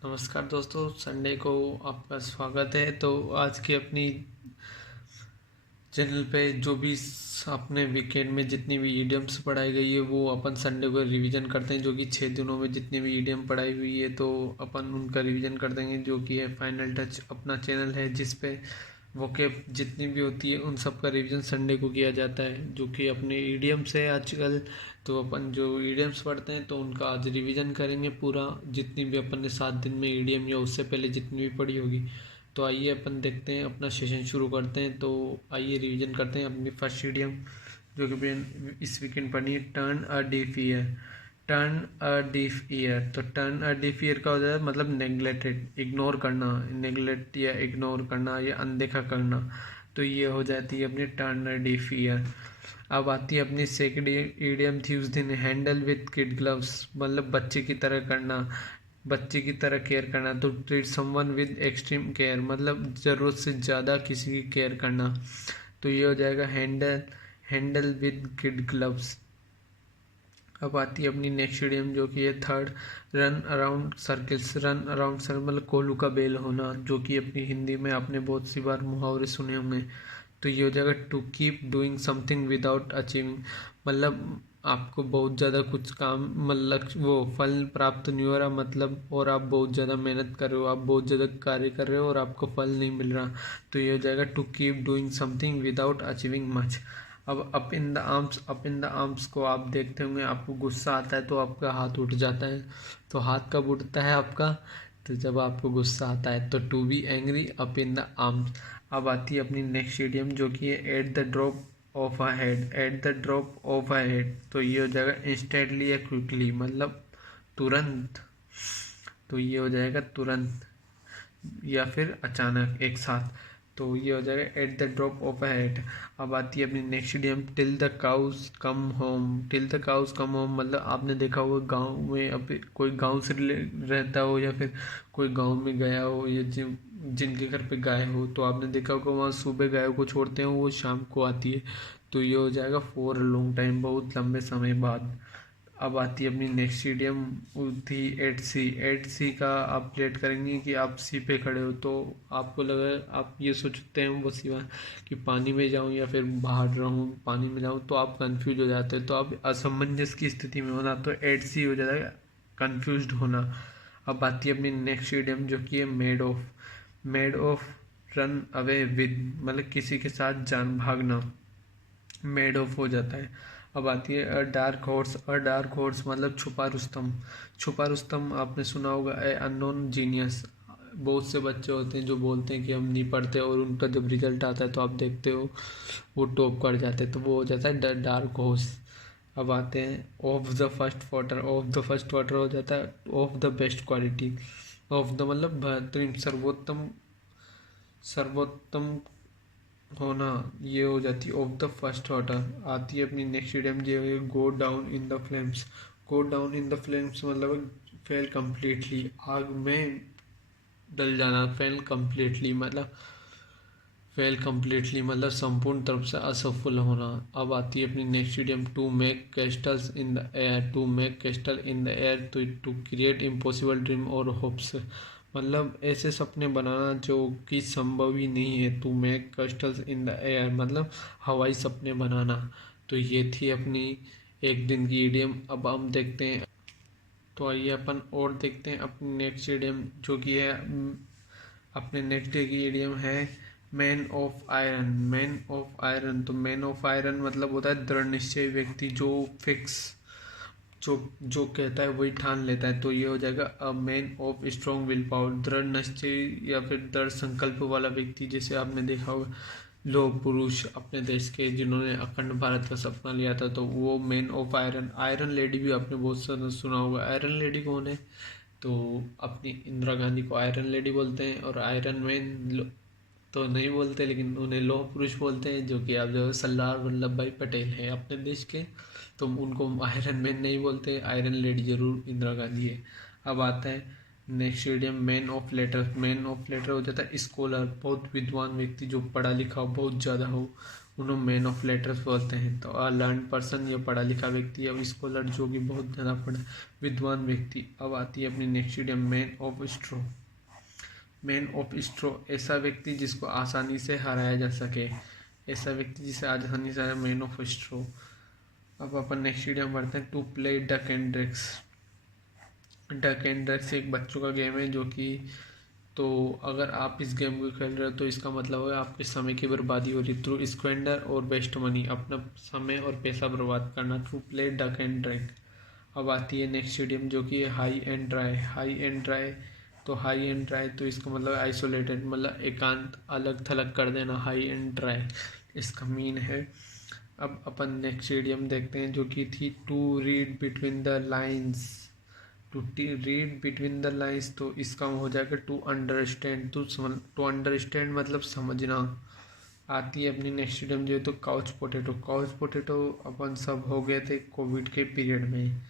नमस्कार दोस्तों, संडे को आपका स्वागत है। तो आज की अपनी चैनल पे जो भी अपने वीकेंड में जितनी भी ईडियम्स पढ़ाई गई है वो अपन संडे को रिवीजन करते हैं। जो कि 6 दिनों में जितनी भी ईडियम पढ़ाई हुई है तो अपन उनका रिवीजन कर देंगे। जो कि है फाइनल टच अपना चैनल है जिस पे वोकेब जितनी भी होती है उन सब का रिवीजन संडे को किया जाता है। जो कि अपने ईडियम्स है आजकल, तो अपन जो ईडियम्स पढ़ते हैं तो उनका आज रिवीजन करेंगे पूरा। जितनी भी अपन ने 7 दिन में ईडियम या उससे पहले जितनी भी पढ़ी होगी। तो आइए अपन देखते हैं, अपना सेशन शुरू करते हैं। तो आइए रिवीजन करते हैं अपनी फर्स्ट ईडियम जो कि इस वीकेंड पढ़नी है। Turn a deaf year. Turn a deaf year, तो टर्न अ डीफ ईयर का हो जाता है मतलब नेग्लेक्टेड, इग्नोर करना, नेग्लेक्ट या इग्नोर करना या अनदेखा करना। तो ये हो जाती है अपनी टर्न अ डीफ ईयर। अब आती है अपनी सेकंड ईडियम थी उस दिन, हैंडल विथ किड ग्लव्स, मतलब बच्चे की तरह करना, बच्चे की तरह केयर करना। तो treat someone with extreme care, मतलब ज़रूरत से ज़्यादा किसी की केयर करना। तो ये हो जाएगा handle handle with kid gloves. अब आती है अपनी नेक्स्ट इडियम जो कि है third, run around circles. Run around circle मतलब कोलू का बेल होना, जो कि अपनी हिंदी में आपने बहुत सी बार मुहावरे सुने होंगे। तो ये हो जाएगा to keep doing something without achieving, मतलब आपको बहुत ज़्यादा कुछ काम मतलब वो फल प्राप्त नहीं हो रहा, मतलब और आप बहुत ज़्यादा मेहनत कर रहे हो, आप बहुत ज़्यादा कार्य कर रहे हो और आपको फल नहीं मिल रहा। तो ये हो जाएगा to keep doing something without achieving much. अब up in the arms, up in the arms को आप देखते होंगे, आपको गुस्सा आता है तो आपका हाथ उठ जाता है। तो हाथ कब उठता है आपका? तो जब आपको गुस्सा आता है। तो to be angry, up in the arms. अब आती है अपनी नेक्स्ट इडियम जो कि है at the drop of a head. At the drop of a head, तो ये हो जाएगा इंस्टेंटली या क्विकली, मतलब तुरंत। तो ये हो जाएगा तुरंत या फिर अचानक एक साथ। तो ये हो जाएगा eight the drop of a head. अब आती है अपनी next idiom till the cows come home. Till the cows come home मतलब आपने देखा होगा गांव में, अब कोई गांव से रहता हो या फिर कोई गांव में गया हो या जिनके घर पे गाय हो, तो आपने देखा होगा वहाँ सुबह गायों को छोड़ते हैं, वो शाम को आती है। तो ये हो जाएगा फॉर लॉन्ग टाइम, बहुत लंबे समय बाद। अब आती है अपनी नेक्स्ट इडियम थी एट सी। एट सी का आप रिलेट करेंगे कि आप सी पे खड़े हो, तो आपको लगा, आप ये सोचते हैं वो सिवा कि पानी में जाऊं या फिर बाहर रहूं, पानी में जाऊं, तो आप कंफ्यूज हो जाते हैं, तो आप असमंजस की स्थिति में होना। तो एट सी हो जाता है कंफ्यूज होना। अब आती है अपनी नेक्स्ट इडियम जो कि है made of. Made of run away with, मतलब किसी के साथ जान भागना, मेड ऑफ हो जाता है। अब आती है अ डार्क हॉर्स। अ डार्क हॉर्स मतलब छुपा रुस्तम। छुपा रुस्तम आपने सुना होगा। ए अननोन जीनियस, बहुत से बच्चे होते हैं जो बोलते हैं कि हम नहीं पढ़ते और उनका जब रिजल्ट आता है तो आप देखते हो वो टॉप कर जाते हैं, तो वो हो जाता है द डार्क हॉर्स। अब आते हैं of the first water. Of the first water हो जाता है of the best quality. Of the मतलब बेहतरीन, सर्वोत्तम, सर्वोत्तम होना। ये हो जाती है ऑफ द फर्स्ट वाटर। आती है अपनी नेक्स्ट इडियम जो है go down in the flames. Go down in the flames मतलब फेल कम्प्लीटली, आग में डल जाना। फेल कम्प्लीटली मतलब संपूर्ण तरफ से असफल होना। अब आती है अपनी next idiom to make castles in the air. To make castle in the air, to create impossible dream और होप्स, मतलब ऐसे सपने बनाना जो कि संभव ही नहीं है। To make castles in the air मतलब हवाई सपने बनाना। तो ये थी अपनी एक दिन की इडियम। अब हम देखते हैं, तो आइए अपन और देखते हैं अपनी नेक्स्ट इडियम जो कि है अपने नेक्स्ट डे की इडियम है man of iron. Man of iron, तो मैन ऑफ आयरन मतलब होता है दृढ़ निश्चय व्यक्ति, जो फिक्स, जो जो कहता है वही ठान लेता है। तो ये हो जाएगा a man of strong will power, दृढ़ निश्चय या फिर दृढ़ संकल्प वाला व्यक्ति। जैसे आपने देखा होगा लोह पुरुष अपने देश के जिन्होंने अखंड भारत का सपना लिया था, तो वो man of iron. Iron lady भी आपने बहुत सारा सुना होगा। आयरन लेडी कौन है? तो अपनी इंदिरा गांधी को आयरन लेडी बोलते हैं, और आयरन मैन तो नहीं बोलते, लेकिन उन्हें लौह पुरुष बोलते हैं, जो कि आप जो सरदार वल्लभ भाई पटेल हैं अपने देश के। तो उनको आयरन मैन नहीं बोलते, आयरन लेडी जरूर इंदिरा गांधी है। अब आता है next idiom man of letter. Man of letter हो जाता है स्कॉलर, बहुत विद्वान व्यक्ति जो पढ़ा लिखा हो बहुत ज़्यादा हो, उन्हें मैन ऑफ लेटर्स बोलते हैं। तो अ लर्न पर्सन, ये पढ़ा लिखा व्यक्ति है। अब स्कॉलर जो कि बहुत ज़्यादा पढ़ा विद्वान व्यक्ति। अब आती है अपनी next idiom, man of straw. Man of straw, ऐसा व्यक्ति जिसको आसानी से हराया जा सके, ऐसा व्यक्ति जिसे आसानी से, मैन ऑफ स्ट्रो। अब अपन नेक्स्ट इडियम पढ़ते हैं, to play duck and drags. Duck and drags एक बच्चों का गेम है जो कि, तो अगर आप इस गेम को खेल रहे हो तो इसका मतलब है आपके समय की बर्बादी हो रही, थ्रू स्क्वेंडर और वेस्ट मनी, अपना समय और पैसा बर्बाद करना, to play duck and drag. अब आती है नेक्स्ट इडियम जो कि high and dry. High and dry, तो हाई एंड ड्राई तो इसका मतलब आइसोलेटेड, मतलब एकांत, अलग थलग कर देना, हाई एंड ड्राई इसका मीन है। अब अपन नेक्स्ट इडियम देखते हैं जो कि थी to read between the lines. To read between the lines, तो इसका हो जाएगा टू अंडरस्टैंड। टू अंडरस्टैंड मतलब समझना। आती है अपनी नेक्स्ट इडियम जो है तो काउच पोटैटो। काउच पोटैटो अपन सब हो गए थे कोविड के पीरियड में,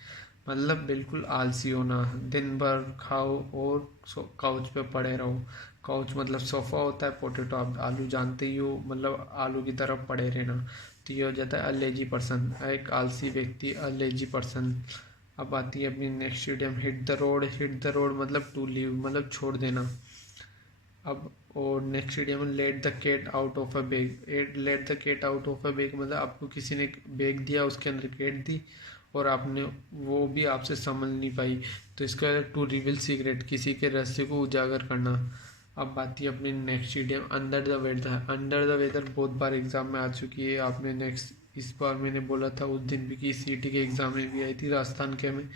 मतलब बिल्कुल आलसी होना, दिन भर खाओ और काउच पे पड़े रहो। काउच मतलब सोफा होता है, पोटैटो आप आलू जानते ही हो, मतलब आलू की तरफ पड़े रहना। तो ये हो जाता है अ लेजी पर्सन, एक आलसी व्यक्ति, अ लेजी पर्सन। अब आती है अपनी next idiom, hit the road. Hit the road मतलब टू लीव, मतलब छोड़ देना। अब और next idiom, let the cat out of a bag. Let the cat out of a bag मतलब आपको किसी ने बैग दिया, उसके अंदर कैट दी और आपने वो भी आपसे समझ नहीं पाई, तो इसका टू रिवील सीक्रेट, किसी के रहस्य को उजागर करना। अब बात है अपनी next idiom, under the weather. Under the weather बहुत बार एग्जाम में आ चुकी है। आपने नेक्स्ट, इस बार मैंने बोला था उस दिन भी कि सीटी के एग्ज़ाम में भी आई थी, राजस्थान के में,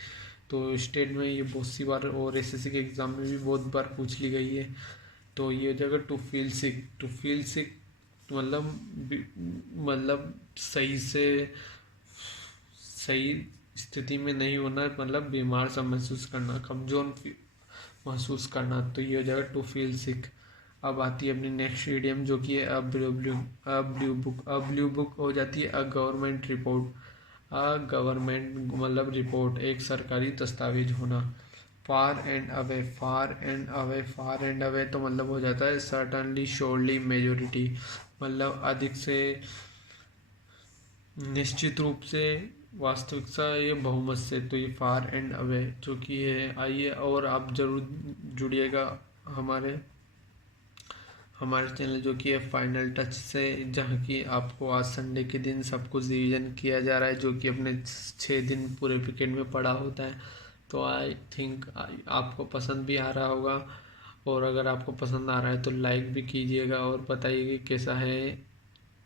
तो स्टेट में ये बहुत सी बार और एसएससी के एग्ज़ाम में भी बहुत बार पूछ ली गई है। तो ये हो जाएगा to feel sick. To feel sick मतलब सही से सही स्थिति में नहीं होना, मतलब बीमार सा महसूस करना, कमजोर महसूस करना, तो ये हो जाएगा टू फील सिक। अब आती है अपनी नेक्स्ट इडियम जो कि है a blue book. A blue book हो जाती है a government report. A government मतलब रिपोर्ट, एक सरकारी दस्तावेज होना। Far and away. Far and away, far and away तो मतलब हो जाता है सर्टनली, श्योरली, मेजोरिटी, मतलब अधिक से, निश्चित रूप से, वास्तविकता, ये बहुमत से, तो ये फार एंड अवे जो कि है। आइए और आप जरूर जुड़िएगा हमारे हमारे चैनल जो कि है फाइनल टच से, जहाँ की आपको आज संडे के दिन सब कुछ रिवीजन किया जा रहा है, जो कि अपने 6 दिन पूरे वीकेंड में पढ़ा होता है। तो आई थिंक आपको पसंद भी आ रहा होगा, और अगर आपको पसंद आ रहा है तो लाइक भी कीजिएगा और बताइए कि कैसा है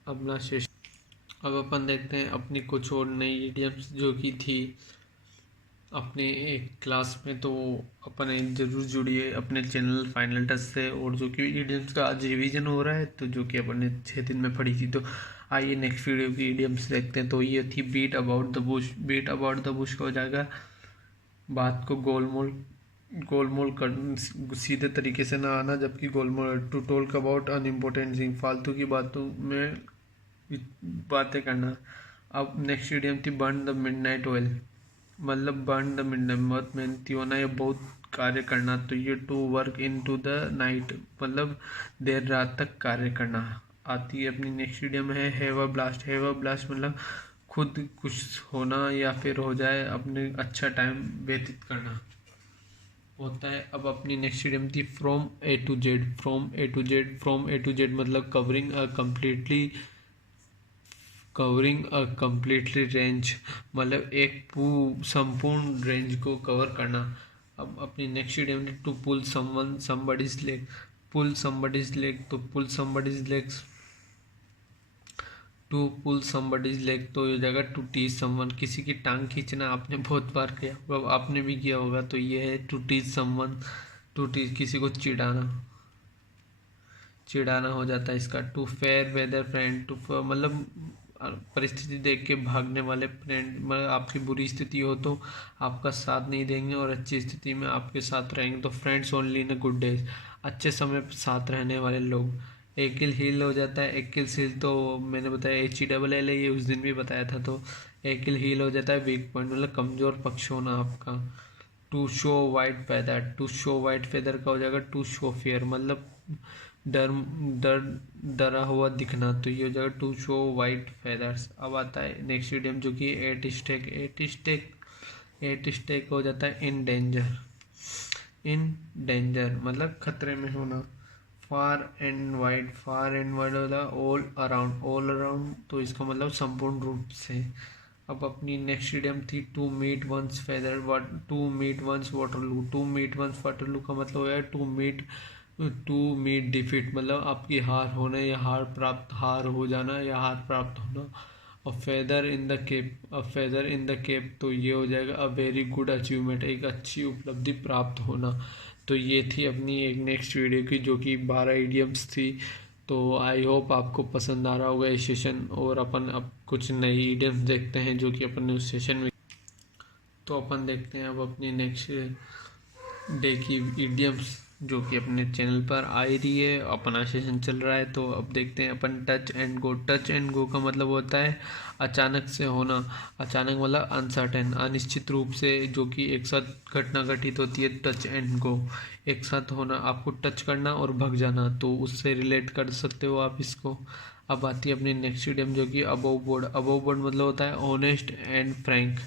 अपना सेशन। अब अपन देखते हैं अपनी कुछ और नई इडियम्स जो कि थी अपने एक क्लास में, तो अपने ज़रूर जुड़िए अपने चैनल फाइनल टच से। और जो कि इडियम्स का आज रिवीजन हो रहा है, तो जो कि अपन ने 6 दिन में पढ़ी थी, तो आइए नेक्स्ट वीडियो की इडियम्स देखते हैं। तो ये थी beat about the bush. Beat about the bush का हो जाएगा बात को गोलमोल गोलमोल कर, सीधे तरीके से ना आना, जबकि गोलमोल, to talk about unimportant thing, फालतू की बातों में बातें करना। अब नेक्स्ट इडियम थी बर्न द मिडनाइट ऑयल, मतलब बर्न द मिडनाइट, बहुत मेहनती होना या बहुत कार्य करना। तो ये to work into the night, मतलब देर रात तक कार्य करना। आती है अपनी नेक्स्ट इडियम है have a blast. Have a blast मतलब खुद खुश होना या फिर हो जाए, अपने अच्छा टाइम व्यतीत करना होता है। अब अपनी नेक्स्ट इडियम थी from A to Z. From A to Z, from A to Z मतलब कवरिंग अ कम्प्लीटली रेंज, मतलब एक संपूर्ण रेंज को कवर करना। अब अपनी next idiom to pull somebody's leg. Pull somebody's leg, तो pull somebody's legs, to pull somebody's leg तो हो जाएगा टू टीज समवन, किसी की टांग खींचना आपने बहुत बार किया होगा, आपने भी किया होगा, तो ये है to tease someone, to tease किसी को चिढ़ाना हो जाता है इसका। To fair weather friend, to मतलब परिस्थिति देख के भागने वाले फ्रेंड, मतलब आपकी बुरी स्थिति हो तो आपका साथ नहीं देंगे और अच्छी स्थिति में आपके साथ रहेंगे, तो friends only in good days, अच्छे समय पर साथ रहने वाले लोग। एकिल हील हो जाता है। एकिल हील तो मैंने बताया HELL है, ये उस दिन भी बताया था। तो एकिल हील हो जाता है वीक पॉइंट, मतलब कमज़ोर पक्ष होना आपका। To show white feather, to show white feather का हो जाएगा टू शो फेयर, मतलब डर डर डरा हुआ दिखना, तो ये हो जाएगा टू शो वाइट फेदर्स। अब आता है नेक्स्ट इडियम जो कि एट स्टेक हो जाता है इन डेंजर। इन डेंजर मतलब खतरे में होना। फार एंड वाइड होता है ऑल अराउंड, तो इसका मतलब संपूर्ण रूप से। अब अपनी नेक्स्ट इडियम थी to meet one's feather, to meet one's Waterloo. To meet one's Waterloo का मतलब है टू मीट डिफीट, मतलब आपकी हार होना या हार हो जाना या हार प्राप्त होना। A feather in the cap, तो ये हो जाएगा अ वेरी गुड अचीवमेंट, एक अच्छी उपलब्धि प्राप्त होना। तो ये थी अपनी एक नेक्स्ट वीडियो की जो कि 12 इडियम्स थी। तो आई होप आपको पसंद आ रहा होगा ये सेशन, और अपन अब कुछ नई इडियम्स देखते हैं जो कि अपन ने उस सेशन में। तो अपन देखते हैं अब अपनी नेक्स्ट डे की इडियम्स जो कि अपने चैनल पर आ ही रही है, अपना सेशन चल रहा है। तो अब देखते हैं अपन touch and go. Touch and go का मतलब होता है अचानक से होना। अचानक मतलब अनसर्टेन, अनिश्चित रूप से जो कि एक साथ घटना घटित होती है। टच एंड गो एक साथ होना, आपको टच करना और भग जाना, तो उससे रिलेट कर सकते हो आप इसको। अब आती है अपनी नेक्स्ट इडियम जो कि अबव बोर्ड। अबव बोर्ड मतलब होता है ऑनेस्ट एंड फ्रैंक,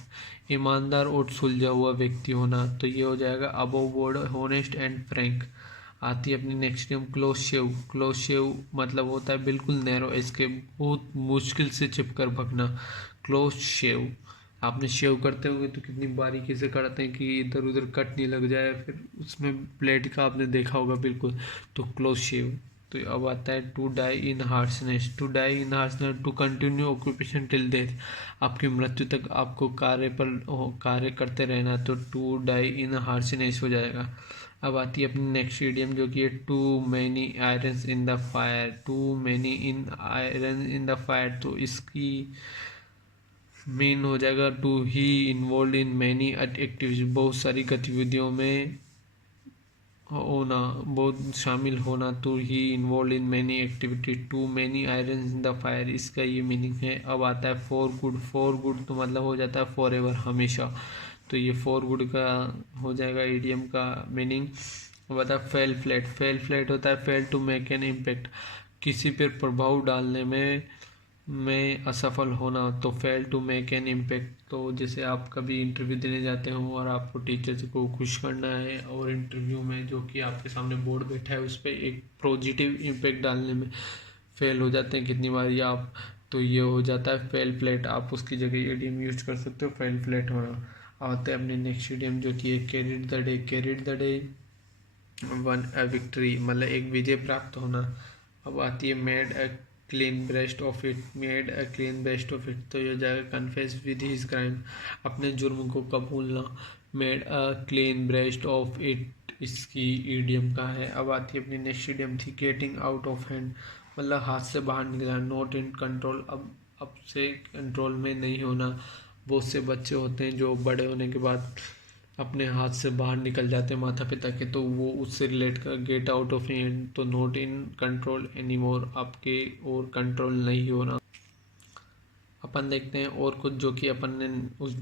ईमानदार और सुलझा हुआ व्यक्ति होना, तो ये हो जाएगा above board, honest and Frank. आती है अपनी नेक्स्ट नेम क्लोज शेव। क्लोज शेव मतलब होता है बिल्कुल नैरो, इसके बहुत मुश्किल से चिपकर भगना। क्लोज शेव, आपने शेव करते होंगे तो कितनी बारीकी से करते हैं कि इधर उधर कट नहीं लग जाए, फिर उसमें ब्लेड का आपने देखा होगा बिल्कुल। तो क्लोज शेव। तो अब आता है to die in harness. To die in harness, to continue occupation till death, आपकी मृत्यु तक आपको कार्य करते रहना, तो टू डाई इन हार्सनेस हो जाएगा। अब आती है अपनी नेक्स्ट इडियम जो कि है too many irons in the fire. Too many in iron in the fire, तो इसकी मेन हो जाएगा to be involve in many activities, बहुत सारी गतिविधियों में होना, बहुत शामिल होना। To be involve in many activities, too many iron in the fire, इसका ये मीनिंग है। अब आता है फॉर गुड। फॉर गुड तो मतलब हो जाता है फॉर एवर, हमेशा। तो ये फॉर गुड का हो जाएगा ईडियम का मीनिंग। अब आता है फेल फ्लैट। फेल फ्लैट होता है fail to make an impact, किसी पर प्रभाव डालने में असफल होना, तो fail to make an impact. तो जैसे आप कभी इंटरव्यू देने जाते हो और आपको टीचर्स को खुश करना है, और इंटरव्यू में जो कि आपके सामने बोर्ड बैठा है उस पर एक पॉजिटिव इम्पैक्ट डालने में फेल हो जाते हैं कितनी बार या आप, तो ये हो जाता है फेल फ्लैट। आप उसकी जगह एडियम यूज कर सकते हो, फेल फ्लैट होना। आते हैं अपने नेक्स्ट एडियम जो कि है carried the day. Carried the day one a victory, मतलब एक विजय प्राप्त होना। अब आती है made a clean breast of it. Made a clean breast of it, तो ये हो जाएगा कन्फेस विद हिज क्राइम, अपने जुर्म को कबूलना। Made a clean breast of it इसकी ईडियम का है। अब आती है अपनी नेक्स्ट ईडियम थी गेटिंग आउट ऑफ हैंड, मतलब हाथ से बाहर निकलना। नॉट इन कंट्रोल, अब से कंट्रोल में नहीं होना। बहुत से बच्चे होते हैं जो बड़े होने के बाद अपने हाथ से बाहर निकल जाते हैं माता पिता के, तो वो उससे रिलेट कर गेट आउट ऑफ हैंड, तो not in control any more, आपके और कंट्रोल नहीं हो रहा। अपन देखते हैं और कुछ जो कि अपन ने उस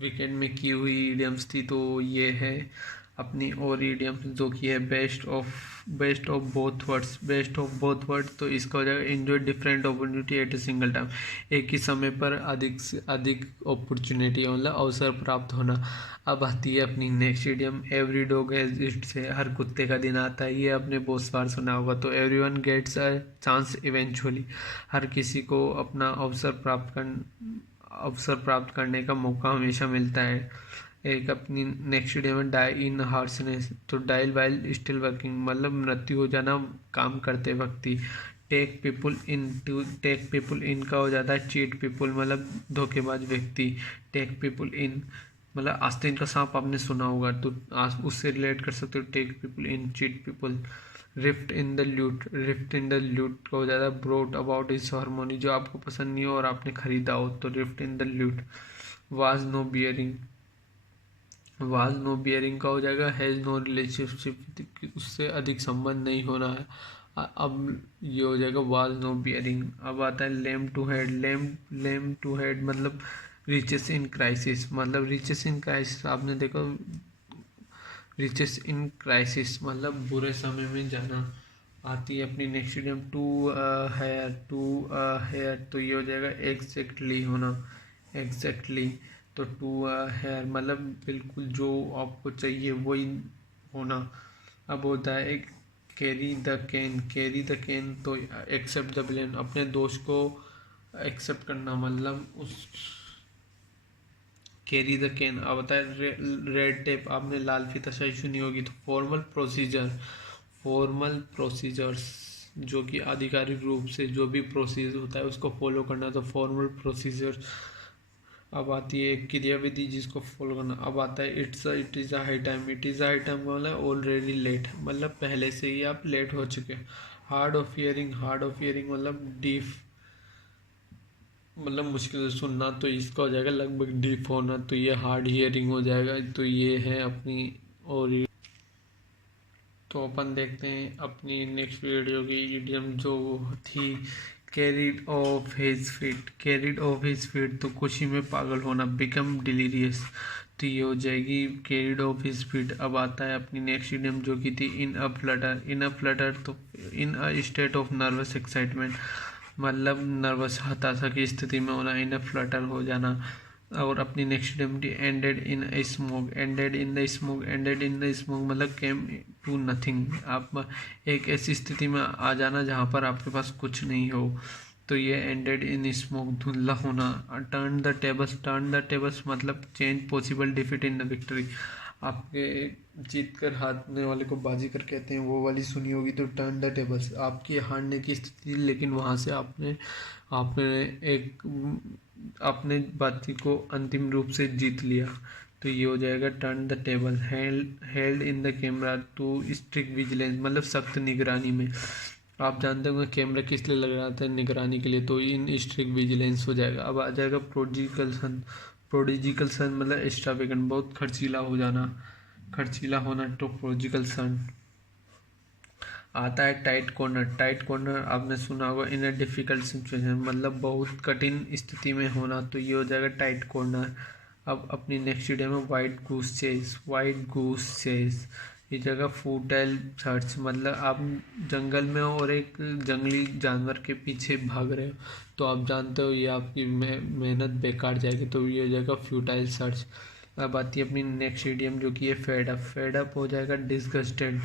वीकेंड में की हुई इडियम्स थी। तो ये है अपनी और इडियम्स जो कि है best of both words. Best of both word, तो इसका हो जाएगा enjoy different opportunity eight a single time, एक ही समय पर अधिक से अधिक अपॉर्चुनिटी मतलब अवसर प्राप्त होना। अब आती है अपनी next idiom every dog has its day, हर कुत्ते का दिन आता है। ये आपने बहुत बार सुना होगा। तो everyone gets a chance eventually, हर किसी को अपना अवसर प्राप्त करने का मौका हमेशा मिलता है। एक अपनी नेक्स्ट वीडियो में डाई इन हार्सनेस, तो डाई वाइल स्टिल वर्किंग, मतलब मृत्यु हो जाना काम करते वक्ती। टेक पीपुल इन का हो जाता है चीट पीपुल, मतलब धोखेबाज व्यक्ति। टेक पीपुल इन मतलब आस्तीन का सांप आपने सुना होगा, तो उससे रिलेट कर सकते हो take people in cheat people. Rift in the lute का हो जाता है ब्रोट अबाउट इज हारमोनी, जो आपको पसंद नहीं हो और आपने खरीदा हो, तो rift in the lute. Was no bearing का हो जाएगा हैज़ नो रिलेशनशिप, उससे अधिक संबंध नहीं होना है। अब ये हो जाएगा वाज नो बियरिंग। अब आता है लेम टू हेड मतलब रिचेस इन क्राइसिस, मतलब रिचेस इन क्राइसिस आपने देखो, रिचेस इन क्राइसिस मतलब बुरे समय में जाना। आती है अपनी नेक्स्ट इडियम टू हेयर, तो ये हो जाएगा एग्जैक्टली होना, एग्जैक्टली। तो टू हेयर मतलब बिल्कुल जो आपको चाहिए वही होना। अब होता है एक carry the can, carry the can तो एक्सेप्ट द ब्लेम, अपने दोस्त को एक्सेप्ट करना, मतलब उस कैरी द कैन। अब होता है रेड टेप, आपने लाल फीताशाही सुनी होगी, तो फॉर्मल प्रोसीजर, फॉर्मल प्रोसीजर्स जो कि आधिकारिक रूप से जो भी प्रोसीजर होता है उसको फॉलो करना, तो फॉर्मल प्रोसीजर। अब आती है एक क्रियाविधि जिसको फॉलो करना। अब आता है it is a high time, it is a high time मतलब ऑलरेडी लेट, मतलब पहले से ही आप लेट हो चुके। Hard of hearing, hard of hearing मतलब डीफ, मतलब मुश्किल से सुनना, तो इसका हो जाएगा लगभग डीप होना, तो ये हार्ड हियरिंग हो जाएगा। तो ये है अपनी। और तो अपन देखते हैं अपनी नेक्स्ट वीडियो की इडियम जो थी carried of his feet, carried of his feet तो खुशी में पागल होना, बिकम डिलीरियस, तो ये हो जाएगी कैरिड ऑफ हिज फीट। अब आता है अपनी नेक्स्ट इडियम जो की थी इन a Flutter, in a flutter तो in a state of nervous excitement, मतलब नर्वस हताशा की स्थिति में होना, इन अ फ्लटर हो जाना। और अपनी नेक्स्ट डेमटी ended in smoke, ended in the smoke, ended in the smoke मतलब केम टू नथिंग, आप एक ऐसी स्थिति में आ जाना जहाँ पर आपके पास कुछ नहीं हो, तो ये एंडेड इन स्मोक धुंधला होना। Turn the tables, turn the tables मतलब change possible defeat in the victory, आपके जीत कर हारने वाले को बाजी कर कहते हैं, वो वाली सुनी होगी। तो टर्न द टेबल्स आपकी हारने की स्थिति, लेकिन वहाँ से आपने आपने एक अपने बातचीत को अंतिम रूप से जीत लिया, तो ये हो जाएगा turn the table. Held in the camera to strict vigilance मतलब सख्त निगरानी में, आप जानते होंगे कैमरा किस लिए लग रहा था, निगरानी के लिए, तो इन स्ट्रिक्ट विजिलेंस हो जाएगा। अब आ जाएगा प्रोडिजिकल सन, प्रोडिजिकल सन मतलब एक्स्ट्रावेगेंट बहुत खर्चीला हो जाना, खर्चीला होना, तो प्रोडिजिकल सन। आता है टाइट कॉर्नर, टाइट कॉर्नर आपने सुना होगा इन अ डिफिकल्ट सिचुएशन मतलब बहुत कठिन स्थिति में होना, तो ये हो जाएगा टाइट कॉर्नर। अब अपनी नेक्स्ट वीडियो में wild goose chase, wild goose chase ये जगह फूटाइल सर्च मतलब आप जंगल में हो और एक जंगली जानवर के पीछे भाग रहे हो, तो आप जानते हो ये आपकी मेहनत बेकार जाएगी, तो ये हो जाएगा फ्यूटाइल सर्च। अब आती है अपनी नेक्स्ट इडियम जो कि है फेड अप, फेड अप हो जाएगा डिस्गस्टेड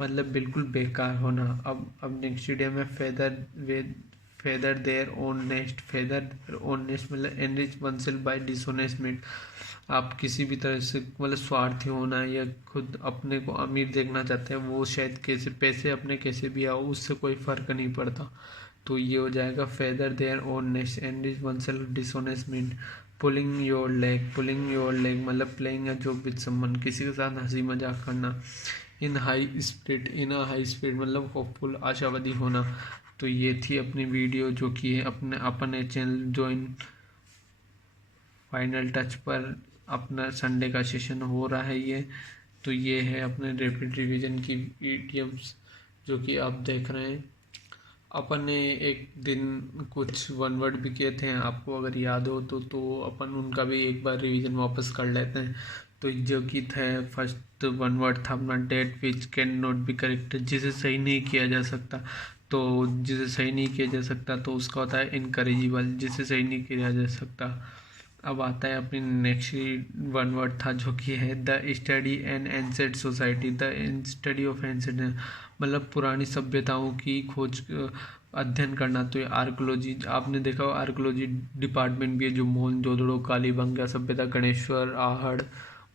मतलब बिल्कुल बेकार होना। अब नेक्स्ट इडियम है feather with feather their own nest, feather own nest मतलब enrich oneself by dishonest means, आप किसी भी तरह से मतलब स्वार्थी होना या खुद अपने को अमीर देखना चाहते हैं, वो शायद कैसे पैसे अपने कैसे भी आओ उससे कोई फर्क नहीं पड़ता, तो ये हो जाएगा feather their own nest enrich oneself dishonest means. Pulling your leg, pulling your leg मतलब playing a joke with someone, किसी के साथ हंसी मजाक करना। In high speed, in a high speed मतलब होपफुल आशावादी होना। तो ये थी अपनी वीडियो जो कि है अपने चैनल ज्वाइन फाइनल टच पर अपना संडे का सेशन हो रहा है ये, तो ये है अपने रैपिड रिवीजन की ईडीएम्स जो कि आप देख रहे हैं। अपन ने एक दिन कुछ वन वर्ड भी किए थे, आपको अगर याद हो तो अपन उनका भी एक बार रिवीजन वापस कर लेते हैं। तो जो कि था फर्स्ट वन वर्ड था अपना that which can not be correct, जिसे सही नहीं किया जा सकता, तो जिसे सही नहीं किया जा सकता तो उसका होता है इनकरेजिबल, जिसे सही नहीं किया जा सकता। अब आता है अपनी नेक्स्ट वन वर्ड था जो कि है the study and ancient society, the study of ancient मतलब पुरानी सभ्यताओं की खोज अध्ययन करना, तो ये आर्कोलॉजी, आपने देखा हो आर्कोलॉजी डिपार्टमेंट भी है जो मोहनजोदड़ो कालीबंगा सभ्यता गणेश्वर आहड़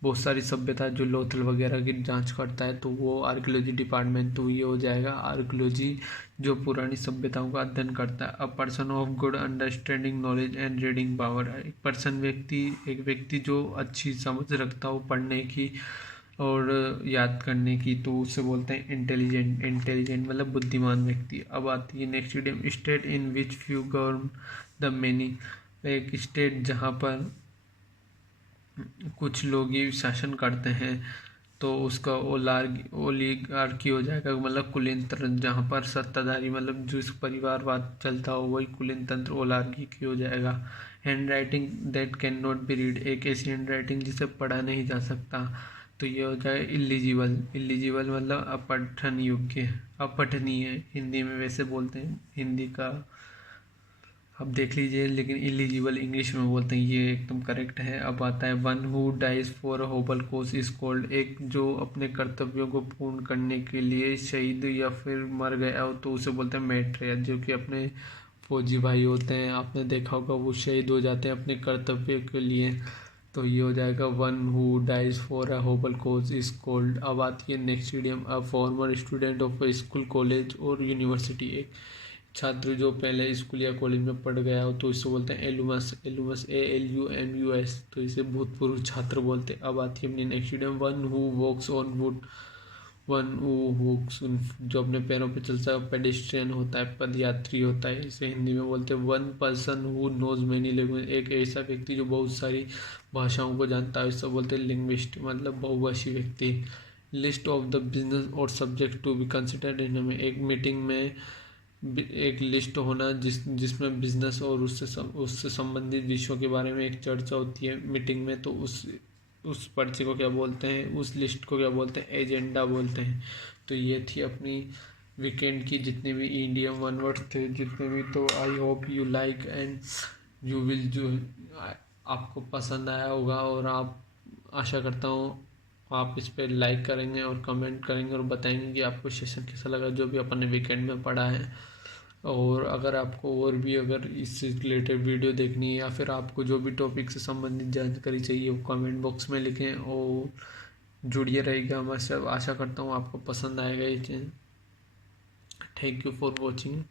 बहुत सारी सभ्यता जो लोथल वगैरह की जांच करता है, तो वो आर्कोलॉजी डिपार्टमेंट, तो ये हो जाएगा आर्कोलॉजी जो पुरानी सभ्यताओं का अध्ययन करता है। A person of good understanding knowledge and reading power, एक पर्सन एक व्यक्ति जो अच्छी समझ रखता हो पढ़ने की और याद करने की, तो उसे बोलते हैं इंटेलिजेंट, इंटेलिजेंट मतलब बुद्धिमान व्यक्ति। अब आती है next idiom state in which few govern the many, एक स्टेट जहाँ पर कुछ लोग ही शासन करते हैं, तो उसका ओलिगार्की हो जाएगा मतलब कुलीन तंत्र, जहाँ पर सत्ताधारी मतलब जिस परिवारवाद चलता हो वही कुलीन तंत्र ओलार्की हो जाएगा। Hand writing that can not B read, एक ऐसी हैंड राइटिंग जिसे पढ़ा नहीं जा सकता, तो ये हो जाएगा इलिजिबल। इलिजिबल मतलब अपठन योग्य, अपठनीय हिंदी में वैसे बोलते हैं, हिंदी का आप देख लीजिए, लेकिन इलिजिबल इंग्लिश में बोलते हैं, ये एकदम करेक्ट है। अब आता है one who dies for a noble cause is called, एक जो अपने कर्तव्यों को पूर्ण करने के लिए शहीद या फिर मर गया हो तो उसे बोलते हैं मैट्रिया। जो कि अपने फौजी भाई होते हैं, आपने देखा होगा, वो शहीद हो जाते हैं अपने कर्तव्य के लिए। तो ये हो जाएगा one who dies for a noble cause is called. अब आती है next idiom, a former student of a school college और यूनिवर्सिटी, एक छात्र जो पहले स्कूल या कॉलेज में पढ़ गया हो तो इसको बोलते हैं एलुमस। एलुमस ALUMUS, तो इसे भूतपूर्व छात्र बोलते हैं। अब आती है अपनी next idiom, one who walks on wood. One who walks, जो अपने पैरों पे चलता है, पेडेस्ट्रियन होता है, पदयात्री होता है, इसे हिंदी में बोलते हैं one person who knows many language, एक ऐसा व्यक्ति जो बहुत सारी भाषाओं को जानता है, इसे बोलते हैं लिंग्विस्ट, मतलब बहुभाषी व्यक्ति। लिस्ट ऑफ द बिजनेस और subject to be considered in, एक मीटिंग में एक लिस्ट होना जिसमें बिजनेस और उससे संबंधित विषयों के बारे में एक चर्चा होती है मीटिंग में, तो उस पर्चे को क्या बोलते हैं, उस लिस्ट को क्या बोलते हैं, एजेंडा बोलते हैं। तो ये थी अपनी वीकेंड की जितने भी इडियम वन वर्ड थे जितने भी। तो I hope you like and you will, जो आपको पसंद आया होगा, और आप आशा करता हूँ आप इस पर लाइक करेंगे और कमेंट करेंगे और बताएंगे कि आपको सेशन कैसा लगा जो भी अपन ने वीकेंड में पढ़ा है। और अगर आपको और भी अगर इससे रिलेटेड वीडियो देखनी है या फिर आपको जो भी टॉपिक से संबंधित जानकारी चाहिए वो कमेंट बॉक्स में लिखें और जुड़िए रहेगा हमारे साथ। आशा करता हूँ आपको पसंद आएगा ये चीज़। Thank you for watching.